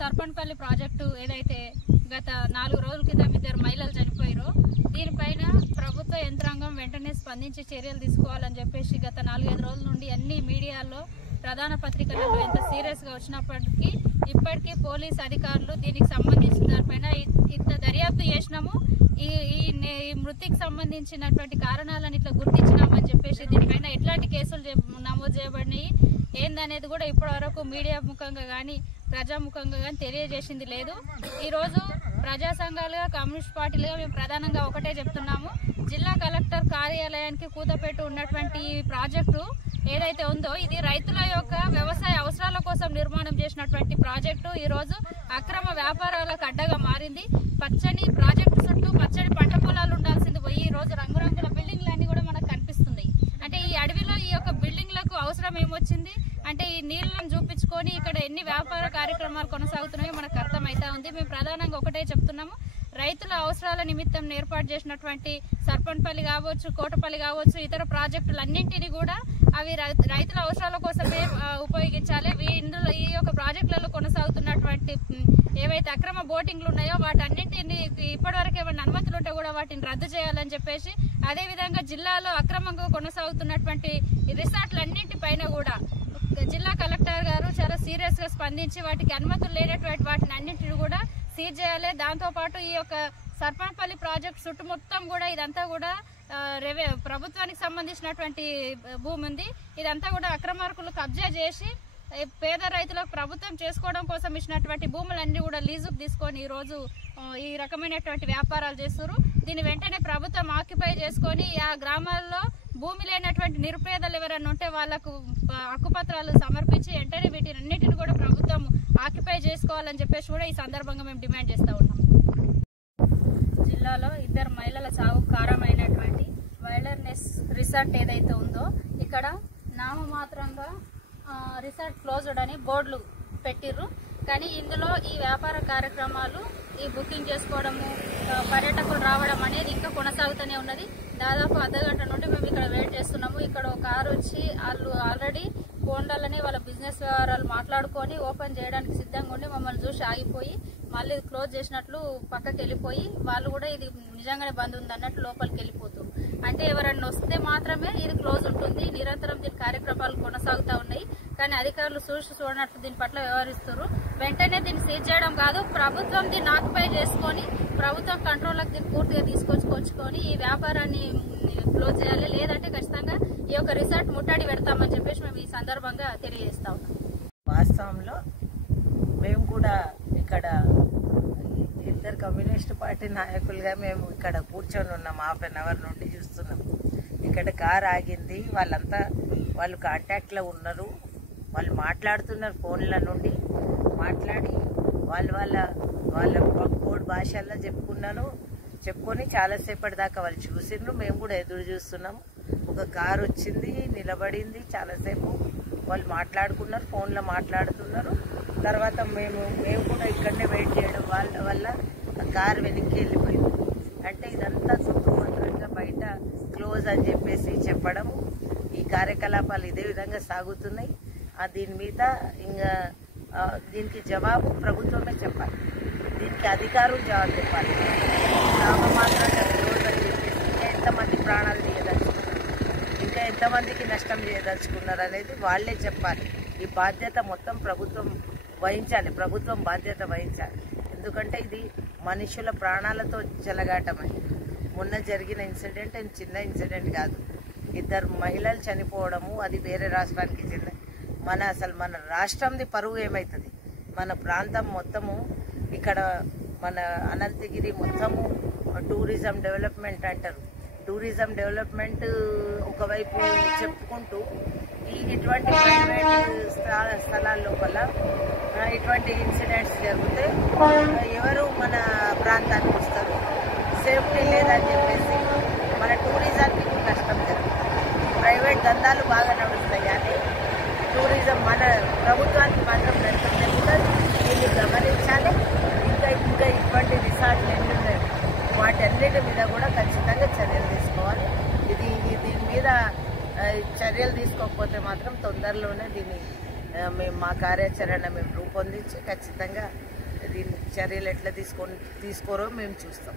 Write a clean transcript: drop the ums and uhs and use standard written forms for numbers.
సర్పన్పల్లి project ఏదైతే గత 4 రోజుల క్రితం 2 మహిళలు చనిపోయారో దీనిపైన ప్రభుత్వ యంత్రాంగం వెంటనే స్పందించి చర్యలు తీసుకోవాలని చెప్పేసి గత 4-5 రోజుల నుండి అన్ని మీడియాల్లో ప్రధాన పత్రికలలో ఎంత సీరియస్ గా వచ్చినప్పటికీ ఇప్పటికీ పోలీస్ అధికారులు దీనికి సంబంధించిన దానిపైన ఇంత దర్యాప్తు చేసినాము, ఈ మృతికి సంబంధించినటువంటి కారణాలను ఇట్లా గుర్తించినామని చెప్పేసి దీనిపైన ఎట్లాంటి కేసులు నమోదు చేయబడినాయి ఏందనేది కూడా ఇప్పటి వరకు మీడియా ముఖంగా కానీ ప్రజాముఖంగా కానీ తెలియజేసింది లేదు. ఈరోజు ప్రజా సంఘాలుగా కమ్యూనిస్ట్ పార్టీలుగా మేము ప్రధానంగా ఒకటే చెప్తున్నాము, జిల్లా కలెక్టర్ కార్యాలయానికి కూతపెట్టు ఉన్నటువంటి ఈ ప్రాజెక్టు ఏదైతే ఉందో ఇది రైతుల యొక్క వ్యవసాయ అవసరాల కోసం నిర్మాణం చేసినటువంటి ప్రాజెక్టు ఈరోజు అక్రమ వ్యాపారాలకు అడ్డగా మారింది. పచ్చని ప్రాజెక్టు చుట్టూ పచ్చని పంట పొలాలు ఉండాల్సింది పోయి ఈ రోజు రంగురంగుల బిల్డింగ్లన్నీ కూడా మనకు కనిపిస్తున్నాయి. అంటే ఈ అడవిలో ఈ యొక్క బిల్డింగ్లకు అవసరం ఏమొచ్చింది అంటే ఈ నీళ్లను చూపించుకొని ఇక్కడ ఎన్ని వ్యాపార కార్యక్రమాలు కొనసాగుతున్నాయో మనకు అర్థమైతా ఉంది. మేము ప్రధానంగా ఒకటే చెప్తున్నాము, రైతుల అవసరాల నిమిత్తం ఏర్పాటు చేసినటువంటి సర్పన్పల్లి కావచ్చు, కోటపల్లి కావచ్చు, ఇతర ప్రాజెక్టులన్నింటినీ కూడా అవి రైతుల అవసరాల కోసమే ఉపయోగించాలి. ఇందులో ఈ యొక్క ప్రాజెక్టులలో కొనసాగుతున్నటువంటి ఏవైతే అక్రమ బోటింగ్లు ఉన్నాయో వాటన్నింటినీ ఇప్పటివరకు ఏమైనా అనుమతులు ఉంటే కూడా వాటిని రద్దు చేయాలని చెప్పేసి, అదేవిధంగా జిల్లాలో అక్రమంగా కొనసాగుతున్నటువంటి రిసార్ట్లన్నింటిపైన కూడా జిల్లా కలెక్టర్ గారు చాలా సీరియస్ గా స్పందించి వాటికి అనుమతులు లేనటువంటి వాటిని అన్నింటినీ కూడా సీజ్ చేయాలి. దాంతో పాటు ఈ యొక్క సర్పన్పల్లి ప్రాజెక్ట్ చుట్టూ మొత్తం కూడా ఇదంతా కూడా ప్రభుత్వానికి సంబంధించినటువంటి భూమి ఉంది. ఇదంతా కూడా అక్రమార్కులు కబ్జా చేసి పేద రైతులకు ప్రభుత్వం చేసుకోవడం కోసం ఇచ్చినటువంటి భూములన్నీ కూడా లీజుకు తీసుకొని ఈ రోజు ఈ రకమైనటువంటి వ్యాపారాలు చేస్తున్నారు. దీన్ని వెంటనే ప్రభుత్వం ఆక్యుపై చేసుకొని ఆ గ్రామాల్లో భూమి లేనటువంటి నిరుపేదలు ఎవరైనా ఉంటే వాళ్లకు హక్కుపత్రాలు సమర్పించి వెంటనే వీటినన్నిటిని కూడా ప్రభుత్వం ఆక్యుపై చేసుకోవాలని చెప్పేసి కూడా ఈ సందర్భంగా మేము డిమాండ్ చేస్తూ ఉన్నాం. జిల్లాలో 2 మహిళల చావుకు కారణమైనటువంటి వైల్డర్నెస్ రిసార్ట్ ఏదైతే ఉందో ఇక్కడ నామమాత్రంగా రిసార్ట్ క్లోజ్డ్ అని బోర్డులు పెట్టిర్రు. కానీ ఇందులో ఈ వ్యాపార కార్యక్రమాలు ఈ బుకింగ్ చేసుకోవడము, పర్యాటకులు రావడం అనేది ఇంకా కొనసాగుతూనే ఉన్నది. దాదాపు అర్ధగంట నుండి మేము ఇక్కడ వెయిట్ చేస్తున్నాము. ఇక్కడ ఒక కారు వచ్చి వాళ్ళు ఆల్రెడీ ఫోన్లలోనే వాళ్ళ బిజినెస్ వ్యవహారాలు మాట్లాడుకొని ఓపెన్ చేయడానికి సిద్ధంగా ఉండి మమ్మల్ని చూసి ఆగిపోయి మళ్ళీ క్లోజ్ చేసినట్లు పక్కకి వెళ్ళిపోయి వాళ్ళు కూడా ఇది నిజంగానే బంద్ ఉంది అన్నట్టు లోపలికి వెళ్ళిపోతారు. అంటే ఎవరన్నా వస్తే మాత్రమే ఇది క్లోజ్ ఉంటుంది. నిరంతరం దీని కార్యక్రమాలు కొనసాగుతూ ఉన్నాయి. కానీ అధికారులు చూడనట్టు దీని పట్ల వ్యవహరిస్తారు. వెంటనే దీన్ని సీజ్ చేయడం కాదు, ప్రభుత్వం దీన్ని ఆక్యుపై చేసుకొని ప్రభుత్వం కంట్రోల్కి దీన్ని పూర్తిగా తీసుకొచ్చుకొని ఈ వ్యాపారాన్ని క్లోజ్ చేయాలి. లేదంటే ఖచ్చితంగా ఈ యొక్క రిసార్ట్ ముట్టడి పెడతామని చెప్పేసి మేము ఈ సందర్భంగా తెలియజేస్తా ఉన్నాం. వాస్తవంలో మేము కూడా ఇక్కడ 2 కమ్యూనిస్ట్ పార్టీ నాయకులుగా మేము ఇక్కడ కూర్చొని ఉన్నాం. 1/2 అవర్ నుండి చూస్తున్నాం. ఇక్కడ కార్ ఆగింది, వాళ్ళు కాంటాక్ట్లో ఉన్నారు, వాళ్ళు మాట్లాడుతున్నారు. ఫోన్ల నుండి మాట్లాడి వాళ్ళ కోడ్ భాషల్లో చెప్పుకొని చాలాసేపటి దాకా వాళ్ళు చూసిండ్రు. మేము కూడా ఎదురు చూస్తున్నాము. ఒక కారు వచ్చింది, నిలబడింది, చాలాసేపు వాళ్ళు మాట్లాడుకున్నారు, ఫోన్లో మాట్లాడుతున్నారు. తర్వాత మేము కూడా ఇక్కడనే వెయిట్ చేయడం వల్ల కారు వెనక్కి వెళ్ళిపోయింది. అంటే ఇదంతా చుట్టుముట్టంగా బయట క్లోజ్ అని చెప్పేసి చెప్పడము, ఈ కార్యకలాపాలు ఇదే విధంగా సాగుతున్నాయి. దీని మీద ఇంకా దీనికి జవాబు ప్రభుత్వమే చెప్పాలి, దీనికి అధికారులు జవాబు చెప్పాలి. నామమాత్రంగా క్లోజ్ అని చెప్పేసి ఇంకా ఎంతమంది ప్రాణాలు తీయదలుచుకున్నారు, ఇంకా ఎంతమందికి నష్టం చేయదలుచుకున్నారు అనేది వాళ్ళే చెప్పాలి. ఈ బాధ్యత మొత్తం ప్రభుత్వం వహించాలి, ప్రభుత్వం బాధ్యత వహించాలి. ఎందుకంటే ఇది మనుషుల ప్రాణాలతో చెలగాటమని. మొన్న జరిగిన ఇన్సిడెంట్ చిన్న ఇన్సిడెంట్ కాదు, 2 మహిళలు చనిపోవడము, అది వేరే రాష్ట్రానికి చెందిన మన రాష్ట్రంది పరువు ఏమవుతుంది? మన ప్రాంతం మొత్తము ఇక్కడ మన అనంతగిరి మొత్తము టూరిజం డెవలప్మెంట్ అంటారు. టూరిజం డెవలప్మెంట్ ఒకవైపు చెప్పుకుంటూ ఇటువంటి ప్రైవేట్ స్థలాల లోపల ఇటువంటి ఇన్సిడెంట్స్ జరిగితే ఎవరు మన ప్రాంతానికి వస్తారు? సేఫ్టీ లేదని చెప్పేసి మన టూరిజానికి నష్టం జరుగుతుంది. ప్రైవేట్ దందాలు బాగా నడుస్తాయి కానీ టూరిజం మన ప్రభుత్వానికి మాత్రం నష్టం జరుగుతుంది. దీన్ని గమనించాలి. ఇంకా ఇటువంటి రిసార్ట్లు ఎన్ని ఉన్నాయి వాటన్నిటి మీద కూడా ఖచ్చితంగా చర్యలు తీసుకోవాలి. దీని మీద చర్యలు తీసుకోకపోతే మాత్రం తొందరలోనే దీన్ని మేము మా కార్యాచరణ మేము రూపొందించి ఖచ్చితంగా దీని చర్యలు ఎట్లా తీసుకోరో మేము చూస్తాం.